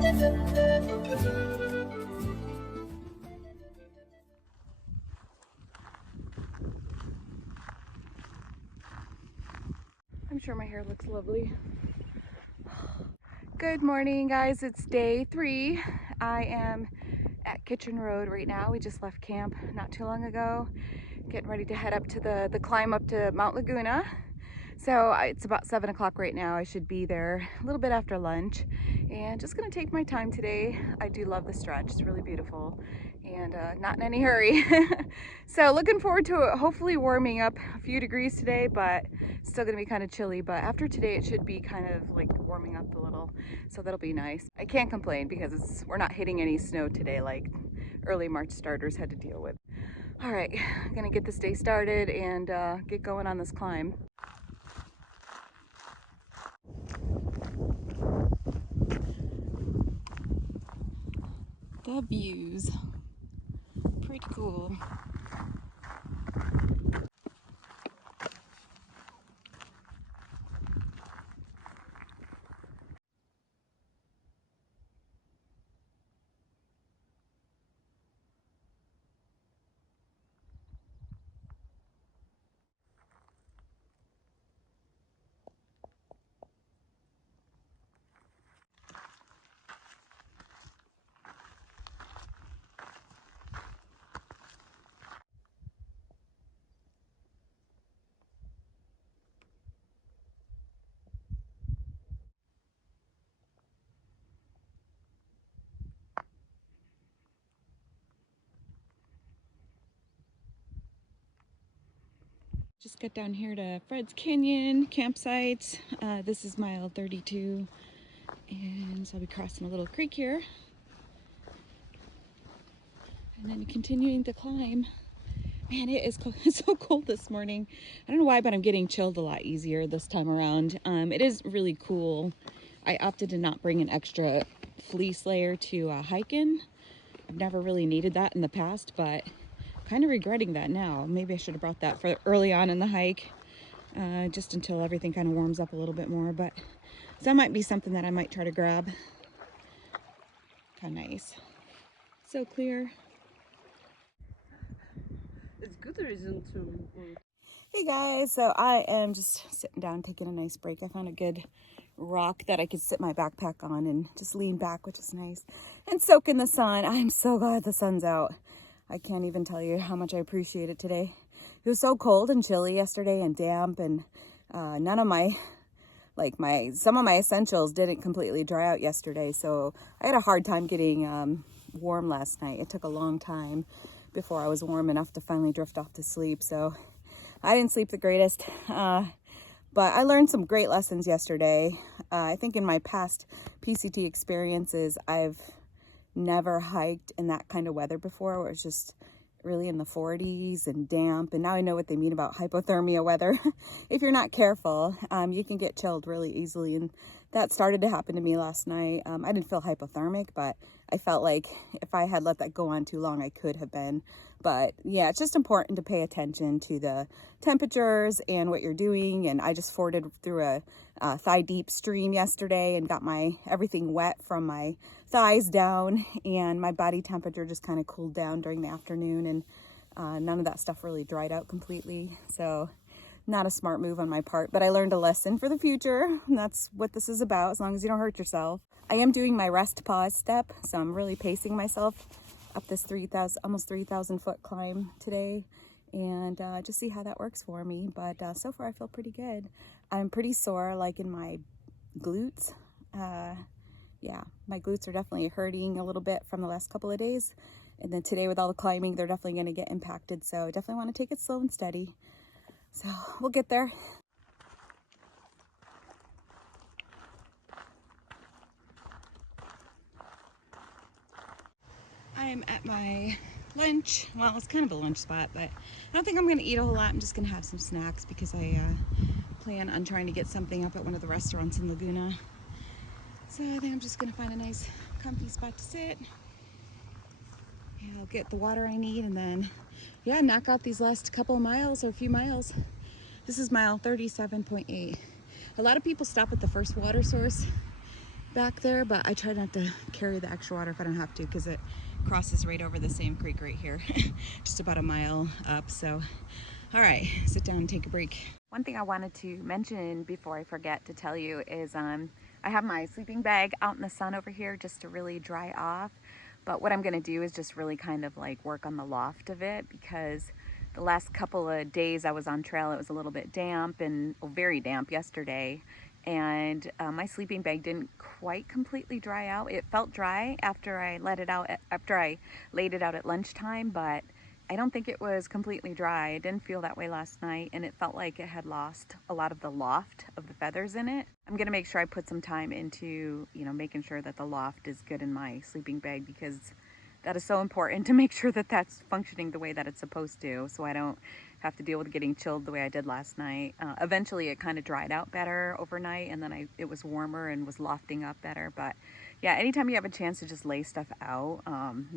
I'm sure my hair looks lovely. Good morning, guys. It's day 3. I am at Kitchen Road right now. We just left camp not too long ago, getting ready to head up to the climb up to Mount Laguna. So it's about 7 o'clock right now. I should be there a little bit after lunch, and just gonna take my time today. I do love the stretch. It's really beautiful and not in any hurry. So looking forward to it, hopefully warming up a few degrees today, but still gonna be kind of chilly. But after today it should be kind of like warming up a little, so that'll be nice. I can't complain because we're not hitting any snow today like early March starters had to deal with. All right, I'm gonna get this day started and get going on this climb. The views, pretty cool. Just got down here to Fred's Canyon campsite. This is mile 32, and so I'll be crossing a little creek here and then continuing to climb. Man, it is cold. It's so cold this morning. I don't know why, but I'm getting chilled a lot easier this time around. It is really cool. I opted to not bring an extra fleece layer to hike in. I've never really needed that in the past, but kind of regretting that now. Maybe I should have brought that for early on in the hike, just until everything kind of warms up a little bit more. But so that might be something that I might try to grab. Kind of nice. So clear. It's good reason to. Hey guys, so I am just sitting down taking a nice break. I found a good rock that I could sit my backpack on and just lean back, which is nice, and soak in the sun. I'm so glad the sun's out. I can't even tell you how much I appreciate it today. It was so cold and chilly yesterday and damp, and none of my, some of my essentials didn't completely dry out yesterday. So I had a hard time getting warm last night. It took a long time before I was warm enough to finally drift off to sleep. So I didn't sleep the greatest, but I learned some great lessons yesterday. I think in my past PCT experiences, I've never hiked in that kind of weather before, where it's just really in the 40s and damp. And now I know what they mean about hypothermia weather. If you're not careful, you can get chilled really easily, and that started to happen to me last night. I didn't feel hypothermic, but I felt like if I had let that go on too long, I could have been. But yeah, it's just important to pay attention to the temperatures and what you're doing. And I just forded through a thigh deep stream yesterday and got everything wet from my thighs down, and my body temperature just kind of cooled down during the afternoon, and none of that stuff really dried out completely. So not a smart move on my part, but I learned a lesson for the future, and that's what this is about, as long as you don't hurt yourself. I am doing my rest pause step, so I'm really pacing myself up this almost 3,000 foot climb today, and just see how that works for me. But so far I feel pretty good. I'm pretty sore, like in my glutes. Yeah, my glutes are definitely hurting a little bit from the last couple of days, and then today with all the climbing, they're definitely going to get impacted. So I definitely want to take it slow and steady. So we'll get there. I'm at my lunch. Well, it's kind of a lunch spot, but I don't think I'm going to eat a whole lot. I'm just going to have some snacks because I plan on trying to get something up at one of the restaurants in Laguna. So I think I'm just going to find a nice comfy spot to sit. And I'll get the water I need, and then, yeah, knock out these last couple of miles or a few miles. This is mile 37.8. A lot of people stop at the first water source back there, but I try not to carry the extra water if I don't have to, because it crosses right over the same creek right here, just about a mile up. So, all right, sit down and take a break. One thing I wanted to mention before I forget to tell you is I have my sleeping bag out in the sun over here just to really dry off. But what I'm gonna do is just really kind of like work on the loft of it, because the last couple of days I was on trail, it was a little bit damp and very damp yesterday. And my sleeping bag didn't quite completely dry out. It felt dry after I after I laid it out at lunchtime, but I don't think it was completely dry. It didn't feel that way last night, and it felt like it had lost a lot of the loft of the feathers in it. I'm gonna make sure I put some time into, making sure that the loft is good in my sleeping bag, because that is so important to make sure that that's functioning the way that it's supposed to, so I don't have to deal with getting chilled the way I did last night. Eventually it kind of dried out better overnight, and then it was warmer and was lofting up better. But yeah, anytime you have a chance to just lay stuff out,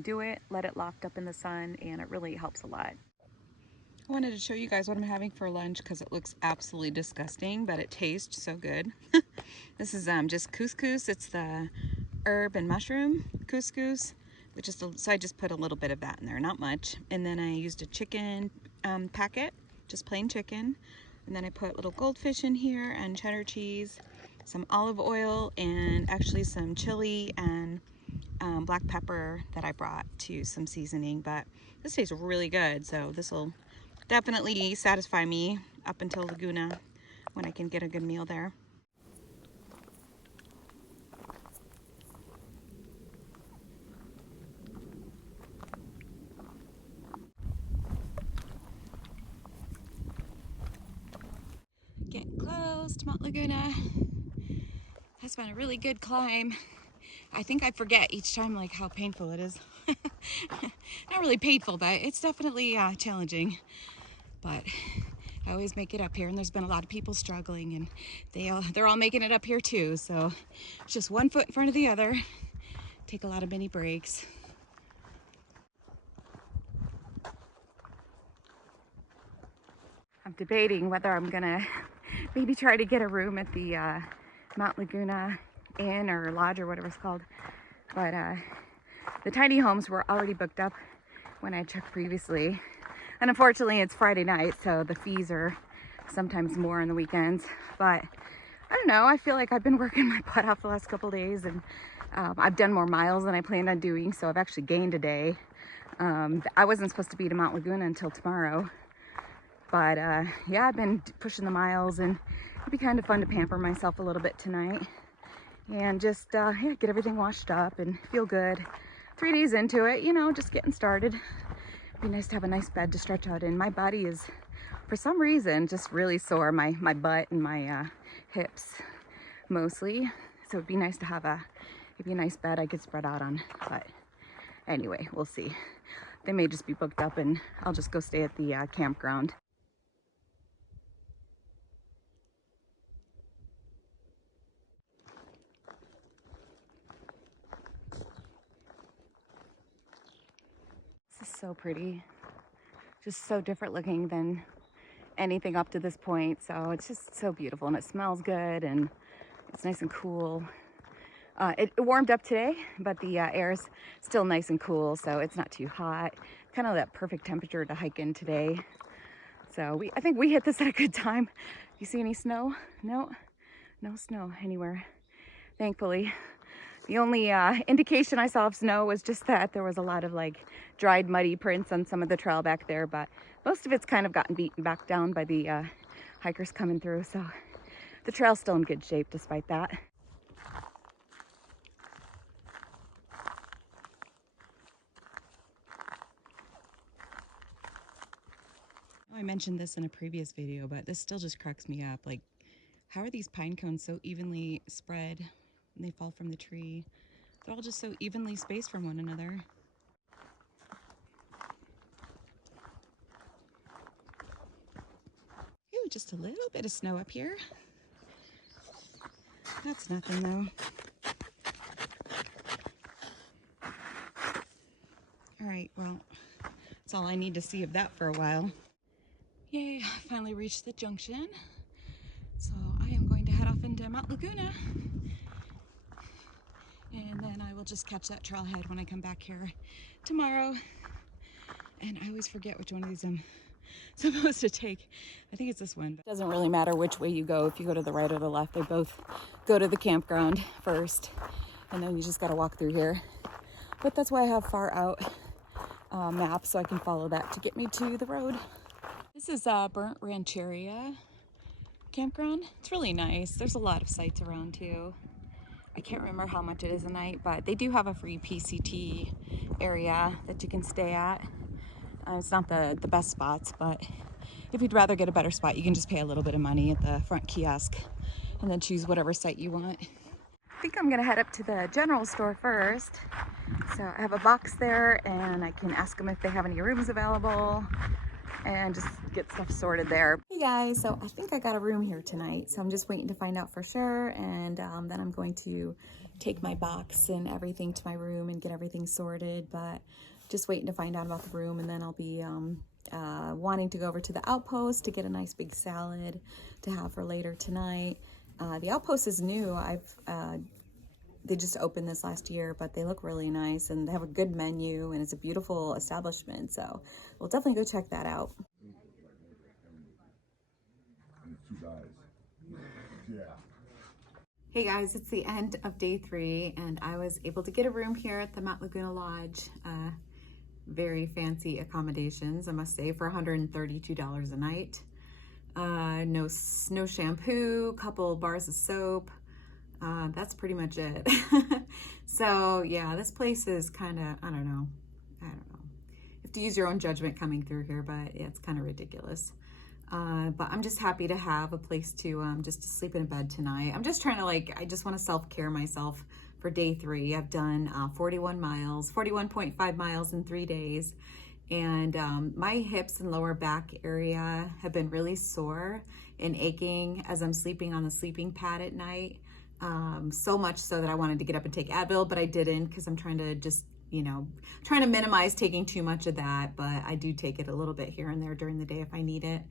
do it, let it loft up in the sun, and it really helps a lot. I wanted to show you guys what I'm having for lunch, because it looks absolutely disgusting, but it tastes so good. This is just couscous. It's the herb and mushroom couscous. So I just put a little bit of that in there, not much. And then I used a chicken packet, just plain chicken. And then I put little goldfish in here and cheddar cheese, some olive oil, and actually some chili and black pepper that I brought to some seasoning. But this tastes really good, so this will definitely satisfy me up until Laguna, when I can get a good meal there. Getting close to Mount Laguna. That's been a really good climb. I think I forget each time like how painful it is. Not really painful, but it's definitely challenging. But I always make it up here, and there's been a lot of people struggling, and they're all making it up here too. So it's just one foot in front of the other. Take a lot of mini breaks. I'm debating whether I'm gonna maybe try to get a room at the Mount Laguna Inn or Lodge or whatever it's called. But the tiny homes were already booked up when I checked previously. And unfortunately it's Friday night, so the fees are sometimes more on the weekends. But I don't know, I feel like I've been working my butt off the last couple of days, and I've done more miles than I planned on doing, so I've actually gained a day. I wasn't supposed to be to Mount Laguna until tomorrow. But yeah, I've been pushing the miles, and it'd be kind of fun to pamper myself a little bit tonight and just yeah, get everything washed up and feel good. 3 days into it, just getting started. It'd be nice to have a nice bed to stretch out in. My body is, for some reason, just really sore. My butt and my hips mostly. So it'd be nice to have maybe a nice bed I could spread out on. But anyway, we'll see. They may just be booked up, and I'll just go stay at the campground. This is so pretty. Just so different looking than anything up to this point. So it's just so beautiful, and it smells good, and it's nice and cool. It warmed up today, but the air is still nice and cool, so it's not too hot. Kind of that perfect temperature to hike in today. So I think we hit this at a good time. You see any snow? No snow anywhere, thankfully. The only indication I saw of snow was just that there was a lot of like dried muddy prints on some of the trail back there, but most of it's kind of gotten beaten back down by the hikers coming through. So the trail's still in good shape despite that. I mentioned this in a previous video, but this still just cracks me up. Like, how are these pine cones so evenly spread when they fall from the tree? They're all just so evenly spaced from one another. Ooh, just a little bit of snow up here. That's nothing though. All right, well, that's all I need to see of that for a while. Yay, I finally reached the junction. So I am going to head off into Mount Laguna. And then I will just catch that trailhead when I come back here tomorrow. And I always forget which one of these I'm supposed to take. I think it's this one. It doesn't really matter which way you go. If you go to the right or the left, they both go to the campground first. And then you just got to walk through here. But that's why I have far out maps so I can follow that to get me to the road. This is Burnt Rancheria campground. It's really nice. There's a lot of sites around too. I can't remember how much it is a night, but they do have a free PCT area that you can stay at. It's not the best spots, but if you'd rather get a better spot, you can just pay a little bit of money at the front kiosk and then choose whatever site you want. I think I'm gonna head up to the general store first. So I have a box there and I can ask them if they have any rooms available and just get stuff sorted there. Hey guys, so I think I got a room here tonight. So I'm just waiting to find out for sure. And then I'm going to take my box and everything to my room and get everything sorted. But just waiting to find out about the room, and then I'll be wanting to go over to the Outpost to get a nice big salad to have for later tonight. The Outpost is new. They just opened this last year, but they look really nice and they have a good menu and it's a beautiful establishment. So we'll definitely go check that out. Hey guys, it's the end of day 3 and I was able to get a room here at the Mount Laguna Lodge. Very fancy accommodations, I must say, for $132 a night. No shampoo, couple bars of soap. That's pretty much it. So yeah, this place is kind of, I don't know. You have to use your own judgment coming through here, but yeah, it's kind of ridiculous. But I'm just happy to have a place to just to sleep in a bed tonight. I'm just trying to I just want to self-care myself for day 3. I've done 41.5 miles in 3 days. And my hips and lower back area have been really sore and aching as I'm sleeping on the sleeping pad at night. So much so that I wanted to get up and take Advil, but I didn't because I'm trying to just, trying to minimize taking too much of that. But I do take it a little bit here and there during the day if I need it.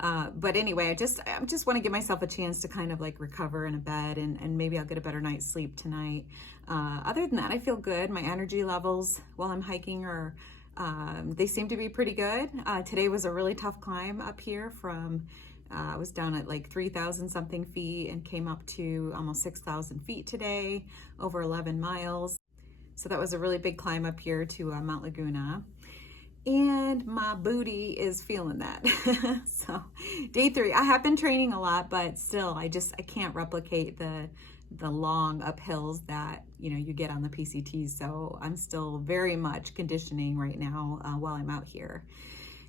But anyway, I just want to give myself a chance to kind of recover in a bed and maybe I'll get a better night's sleep tonight. Other than that, I feel good. My energy levels while I'm hiking they seem to be pretty good. Today was a really tough climb up here from, I was down at 3,000 something feet and came up to almost 6,000 feet today, over 11 miles. So that was a really big climb up here to Mount Laguna. And my booty is feeling that. So day 3, I have been training a lot, but still I can't replicate the long uphills that you get on the PCTs. So I'm still very much conditioning right now while I'm out here.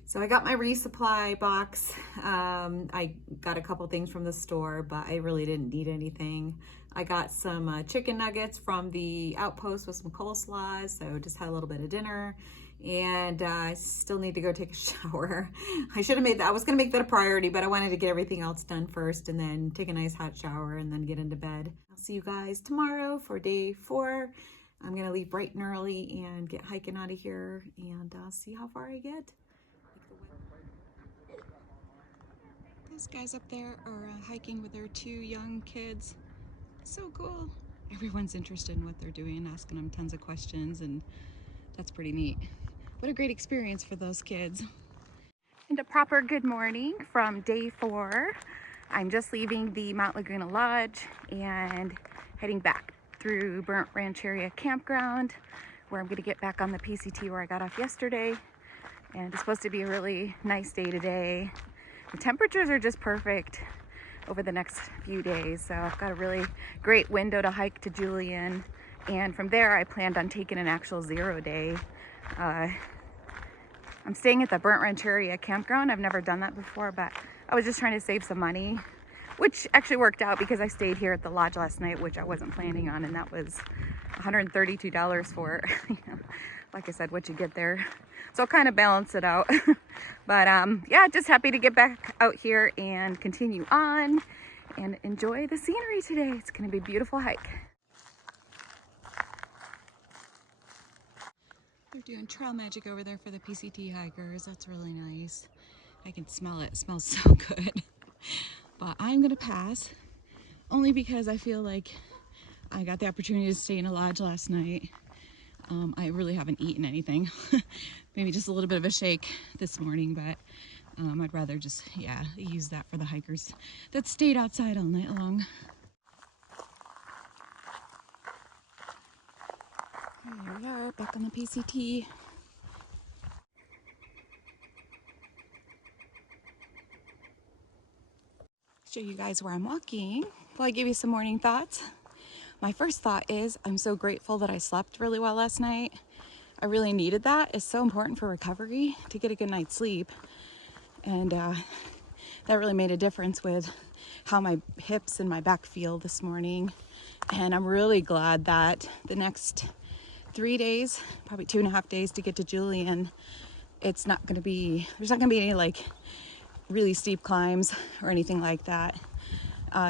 So I got my resupply box. I got a couple things from the store, but I really didn't need anything. I got some chicken nuggets from the Outpost with some coleslaw, so just had a little bit of dinner. And I still need to go take a shower. I should have made that. I was going to make that a priority, but I wanted to get everything else done first and then take a nice hot shower and then get into bed. I'll see you guys tomorrow for day 4. I'm going to leave bright and early and get hiking out of here and see how far I get. Those guys up there are hiking with their 2 young kids. So cool. Everyone's interested in what they're doing, asking them tons of questions, and that's pretty neat. What a great experience for those kids. And a proper good morning from day 4. I'm just leaving the Mount Laguna Lodge and heading back through Burnt Rancheria Campground, where I'm going to get back on the PCT where I got off yesterday. And it's supposed to be a really nice day today. The temperatures are just perfect over the next few days, so I've got a really great window to hike to Julian. And from there, I planned on taking an actual 0 day. I'm staying at the Burnt Rancheria Campground. I've never done that before, but I was just trying to save some money, which actually worked out because I stayed here at the lodge last night, which I wasn't planning on, and that was $132 for, like I said, what you get there. So I'll kind of balance it out. But yeah, just happy to get back out here and continue on and enjoy the scenery today. It's going to be a beautiful hike. They're doing trail magic over there for the PCT hikers. That's really nice. I can smell it. It smells so good. But I'm going to pass only because I feel like I got the opportunity to stay in a lodge last night. I really haven't eaten anything. Maybe just a little bit of a shake this morning, but I'd rather just, yeah, use that for the hikers that stayed outside all night long. Here we are, back on the PCT. Show you guys where I'm walking. Will I give you some morning thoughts? My first thought is I'm so grateful that I slept really well last night. I really needed that. It's so important for recovery to get a good night's sleep. And that really made a difference with how my hips and my back feel this morning. And I'm really glad that the next 3 days, probably 2.5 days to get to Julian, there's not gonna be any like really steep climbs or anything like that.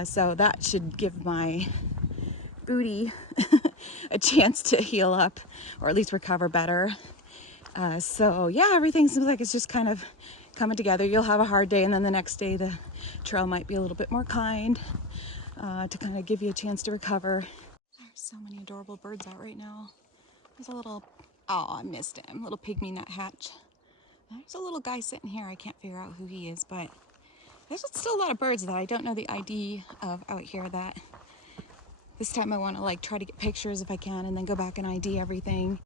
So that should give my booty a chance to heal up or at least recover better. So yeah, everything seems like it's just kind of coming together. You'll have a hard day, and then the next day the trail might be a little bit more kind to kind of give you a chance to recover. There's so many adorable birds out right now. There's a little, oh, I missed him, little pygmy nuthatch. There's a little guy sitting here. I can't figure out who he is, but there's still a lot of birds that I don't know the ID of out here that this time I want to like try to get pictures if I can and then go back and ID everything.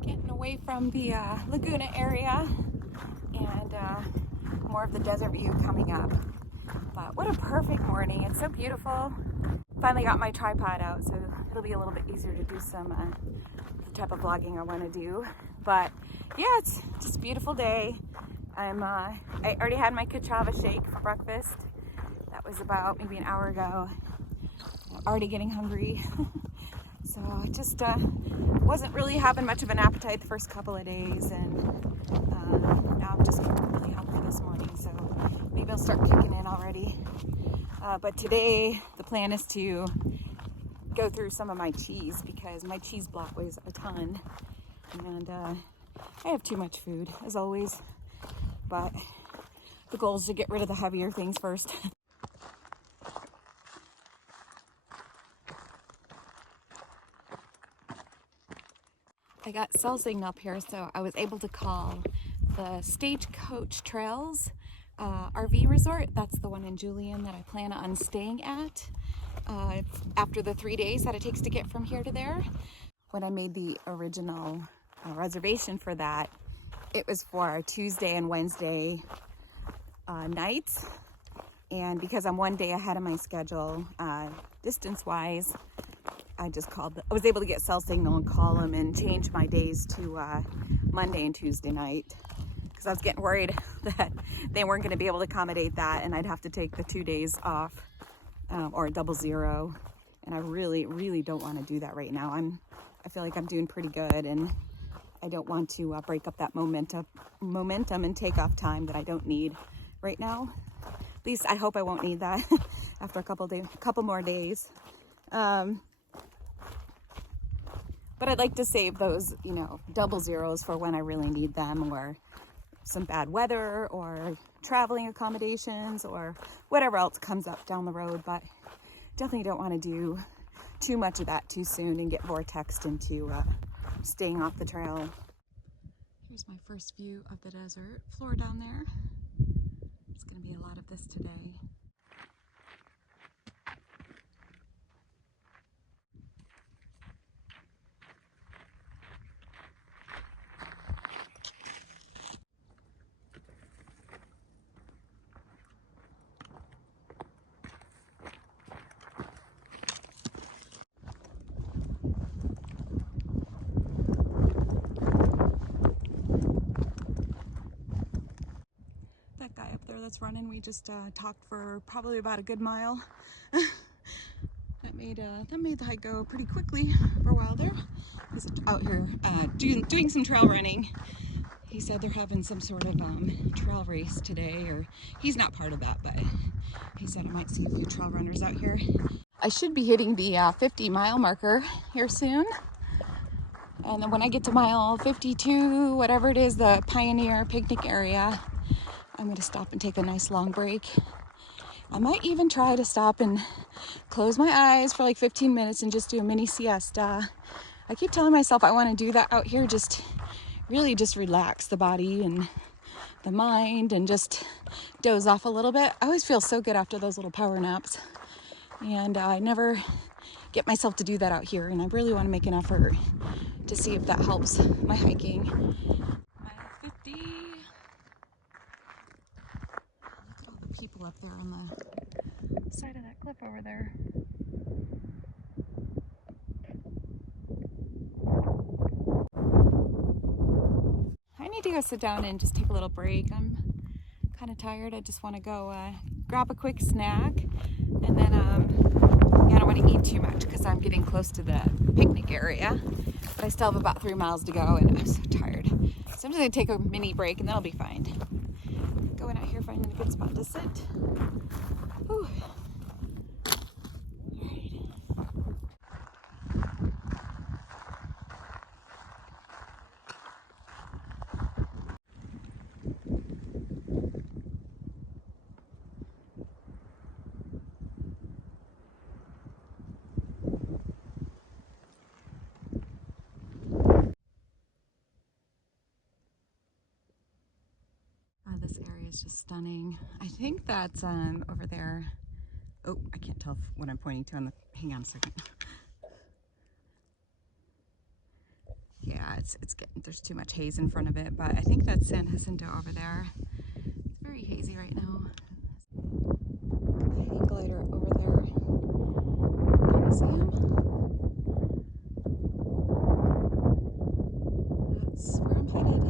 Getting away from the Laguna area and more of the desert view coming up. But what a perfect morning. It's so beautiful. Finally got my tripod out, so it'll be a little bit easier to do some the type of vlogging I want to do. But yeah, it's just a beautiful day. I already had my cachava shake for breakfast. That was about maybe an hour ago. I'm already getting hungry. So I just wasn't really having much of an appetite the first couple of days, and now I'm just getting really hungry this morning, so maybe I'll start kicking in already. But today the plan is to go through some of my cheese because my cheese block weighs a ton, and I have too much food as always, but the goal is to get rid of the heavier things first. I got cell signal up here, so I was able to call the Stagecoach Trails RV resort. That's the one in Julian that I plan on staying at after the 3 days that it takes to get from here to there. When I made the original reservation for that, it was for Tuesday and Wednesday nights. And because I'm 1 day ahead of my schedule, distance-wise, I was able to get cell signal and call them and change my days to Monday and Tuesday night, because I was getting worried that they weren't going to be able to accommodate that and I'd have to take the 2 days off or a 0-0. And I really, really don't want to do that right now. I feel like I'm doing pretty good, and I don't want to break up that momentum and take off time that I don't need right now. At least I hope I won't need that after a couple more days. But I'd like to save those, 0-0s for when I really need them, or some bad weather, or traveling accommodations, or whatever else comes up down the road. But definitely don't want to do too much of that too soon and get vortexed into staying off the trail. Here's my first view of the desert floor down there. It's going to be a lot of this today. That guy up there that's running, we just talked for probably about a good mile. That made the hike go pretty quickly for a while there. He's out here doing some trail running. He said they're having some sort of trail race today, or he's not part of that, but he said I might see a few trail runners out here. I should be hitting the 50-mile marker here soon. And then when I get to mile 52, whatever it is, the Pioneer picnic area, I'm going to stop and take a nice long break. I might even try to stop and close my eyes for like 15 minutes and just do a mini siesta. I keep telling myself I want to do that out here, just really just relax the body and the mind and just doze off a little bit. I always feel so good after those little power naps, and I never get myself to do that out here, and I really want to make an effort to see if that helps my hiking. Mile 50. Look at all the people up there on the side of that cliff over there. I need to go sit down and just take a little break. I'm kind of tired. I just want to go grab a quick snack, and then yeah, I don't want to eat too much because I'm getting close to the picnic area, but I still have about 3 miles to go and I'm so tired. So I'm just going to take a mini break and that'll be fine. Going out here, finding a good spot to sit. Whew. This area is just stunning. I think that's over there. Oh, I can't tell what I'm pointing to on the, hang on a second. Yeah, it's getting, there's too much haze in front of it, but I think that's San Jacinto over there. It's very hazy right now. The hang glider over there. Can you see him? That's where I'm headed.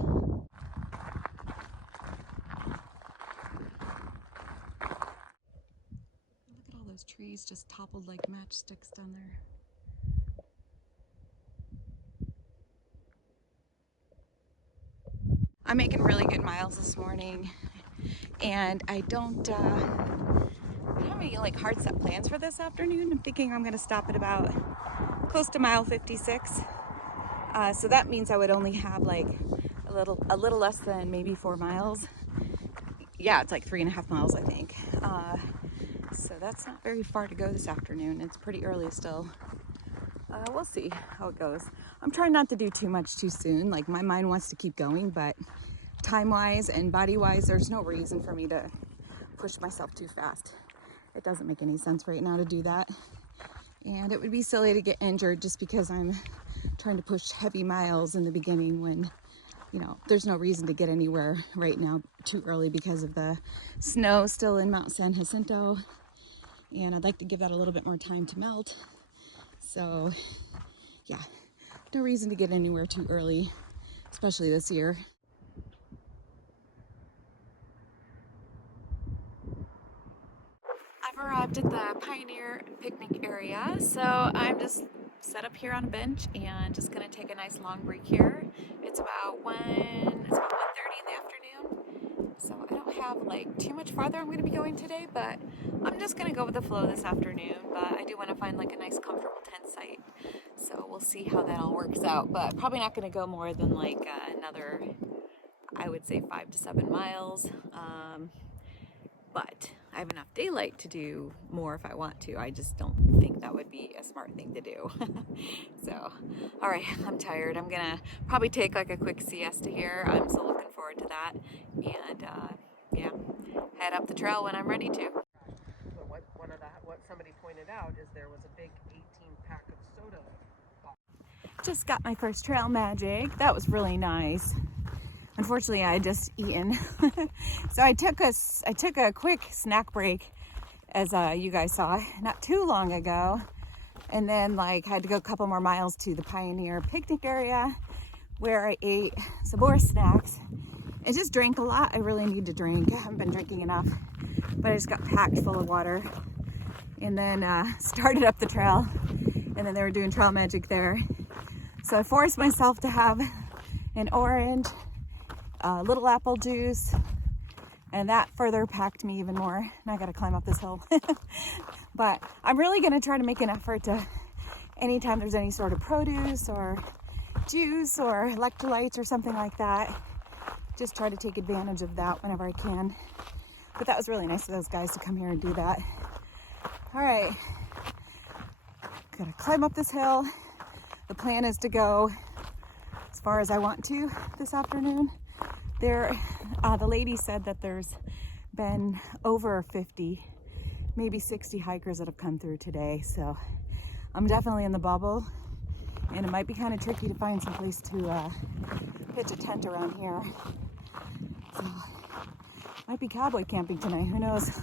Look at all those trees just toppled like matchsticks down there. I'm making really good miles this morning, and I don't have any like hard set plans for this afternoon. I'm thinking I'm gonna stop at about close to mile 56. So that means I would only have like a little less than maybe 4 miles. Yeah, it's like 3.5 miles, I think. So that's not very far to go this afternoon. It's pretty early still. We'll see how it goes. I'm trying not to do too much too soon. Like, my mind wants to keep going, but time-wise and body-wise, there's no reason for me to push myself too fast. It doesn't make any sense right now to do that. And it would be silly to get injured just because I'm trying to push heavy miles in the beginning when, you know, there's no reason to get anywhere right now too early because of the snow still in Mount San Jacinto. And I'd like to give that a little bit more time to melt. So, yeah, no reason to get anywhere too early, especially this year. I've arrived at the Pioneer picnic area, so I'm just set up here on a bench and just gonna take a nice long break here. It's about 1:30 in the afternoon, so I don't have like too much farther I'm gonna be going today, but I'm just gonna go with the flow this afternoon. But I do want to find like a nice comfortable tent site, so we'll see how that all works out. But probably not gonna go more than like another, I would say 5 to 7 miles. But I have enough daylight to do more if I want to. I just don't think that would be a smart thing to do. So, all right, I'm tired. I'm gonna probably take like a quick siesta here. I'm so looking forward to that. And yeah, head up the trail when I'm ready to. But what somebody pointed out is there was a big 18-pack of soda. Just got my first trail magic. That was really nice. Unfortunately, I had just eaten. So I took a quick snack break, as you guys saw, not too long ago. And then like had to go a couple more miles to the Pioneer picnic area where I ate some more snacks. I just drank a lot. I really need to drink. I haven't been drinking enough, but I just got packed full of water. And then started up the trail, and then they were doing trail magic there. So I forced myself to have an orange, little apple juice, and that further packed me even more. Now I gotta climb up this hill. But I'm really gonna try to make an effort to, anytime there's any sort of produce or juice or electrolytes or something like that, just try to take advantage of that whenever I can. But that was really nice of those guys to come here and do that. All right, gotta climb up this hill. The plan is to go as far as I want to this afternoon. The lady said that there's been over 50, maybe 60 hikers that have come through today. So I'm definitely in the bubble, and it might be kind of tricky to find some place to pitch a tent around here. So might be cowboy camping tonight, who knows?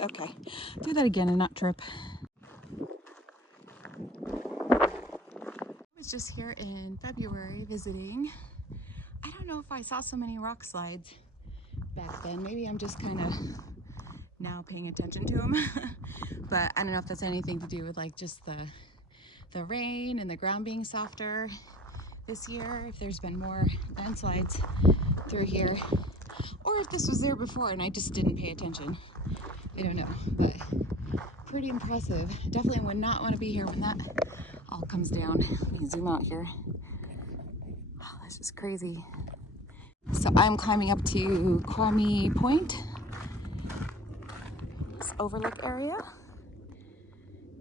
Okay, do that again and not trip. I was just here in February visiting. I don't know if I saw so many rock slides back then. Maybe I'm just kind of now paying attention to them. But I don't know if that's anything to do with like just the rain and the ground being softer this year, if there's been more landslides through here, or if this was there before and I just didn't pay attention. I don't know, but pretty impressive. Definitely would not want to be here when that all comes down. Let me zoom out here. Oh, this is crazy. So I'm climbing up to Kwame Point, this overlook area.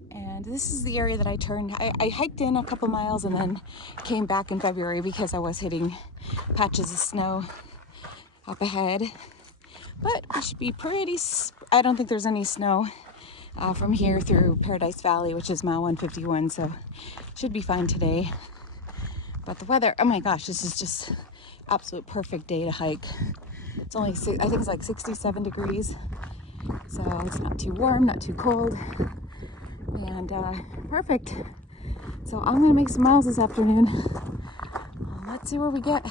And this is the area that I turned. I hiked in a couple miles and then came back in February because I was hitting patches of snow up ahead. But it should be pretty, I don't think there's any snow from here through Paradise Valley, which is mile 151, so should be fine today. But the weather, oh my gosh, this is just absolute perfect day to hike. It's only, I think it's like 67 degrees, so it's not too warm, not too cold, and perfect. So I'm gonna make some miles this afternoon. Let's see where we get.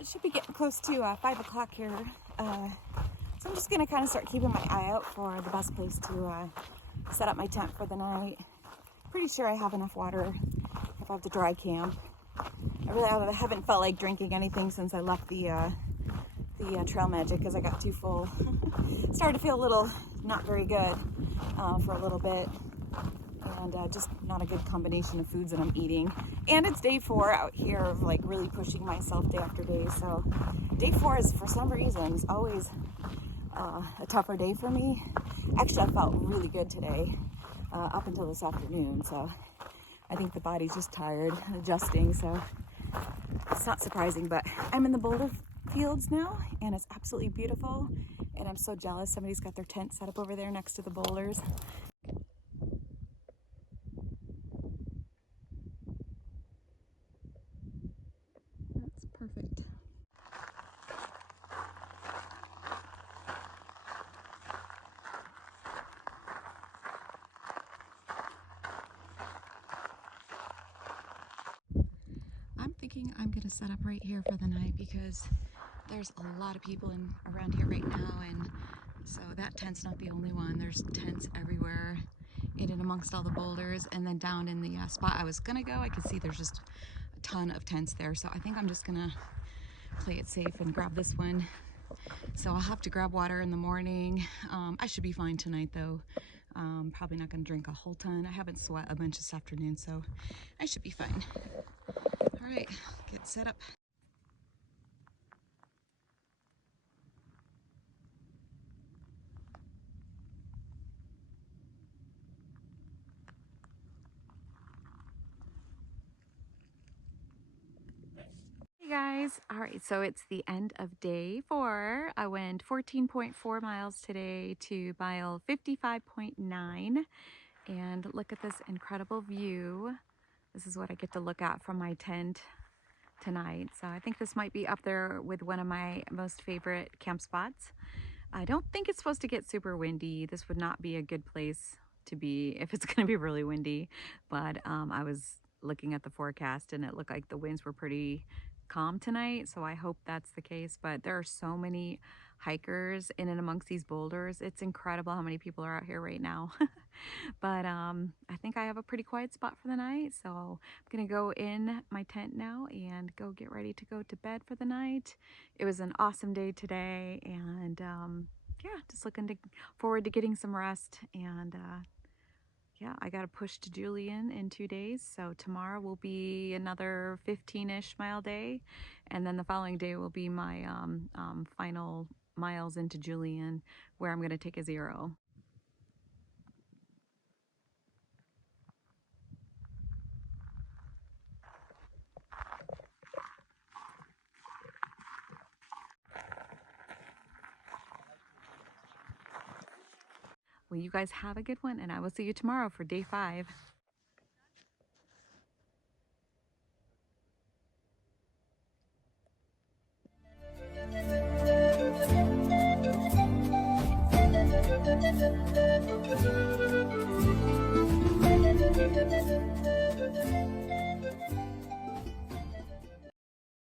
It should be getting close to 5 o'clock here, so I'm just gonna kind of start keeping my eye out for the best place to set up my tent for the night. Pretty sure I have enough water if I have to dry camp. I really haven't felt like drinking anything since I left the Trail Magic because I got too full. Started to feel a little not very good for a little bit, and just not a good combination of foods that I'm eating. And it's day 4 out here of like really pushing myself day after day. So day 4 is, for some reason, always a tougher day for me. Actually, I felt really good today up until this afternoon. So I think the body's just tired and adjusting. So it's not surprising, but I'm in the Boulder fields now and it's absolutely beautiful. And I'm so jealous. Somebody's got their tent set up over there next to the boulders. Perfect. I'm thinking I'm gonna set up right here for the night because there's a lot of people around here right now, and so that tent's not the only one. There's tents everywhere in and amongst all the boulders, and then down in the spot I was gonna go, I could see there's just a ton of tents there, so I think I'm just gonna play it safe and grab this one. So I'll have to grab water in the morning. I should be fine tonight though. Probably not gonna drink a whole ton. I haven't sweat a bunch this afternoon, so I should be fine. All right, get set up. Hey guys, all right, so it's the end of day 4. I went 14.4 miles today to mile 55.9, and look at this incredible view. This is what I get to look at from my tent tonight. So I think this might be up there with one of my most favorite camp spots. I don't think it's supposed to get super windy. This would not be a good place to be if it's going to be really windy, but I was looking at the forecast and it looked like the winds were pretty calm tonight, so I hope that's the case. But there are so many hikers in and amongst these boulders. It's incredible how many people are out here right now. But I think I have a pretty quiet spot for the night, so I'm gonna go in my tent now and go get ready to go to bed for the night. It was an awesome day today, and yeah, just looking forward to getting some rest. And yeah, I got to push to Julian in 2 days, so tomorrow will be another 15-ish mile day, and then the following day will be my final miles into Julian, where I'm going to take a 0. Well, you guys have a good one, and I will see you tomorrow for day 5.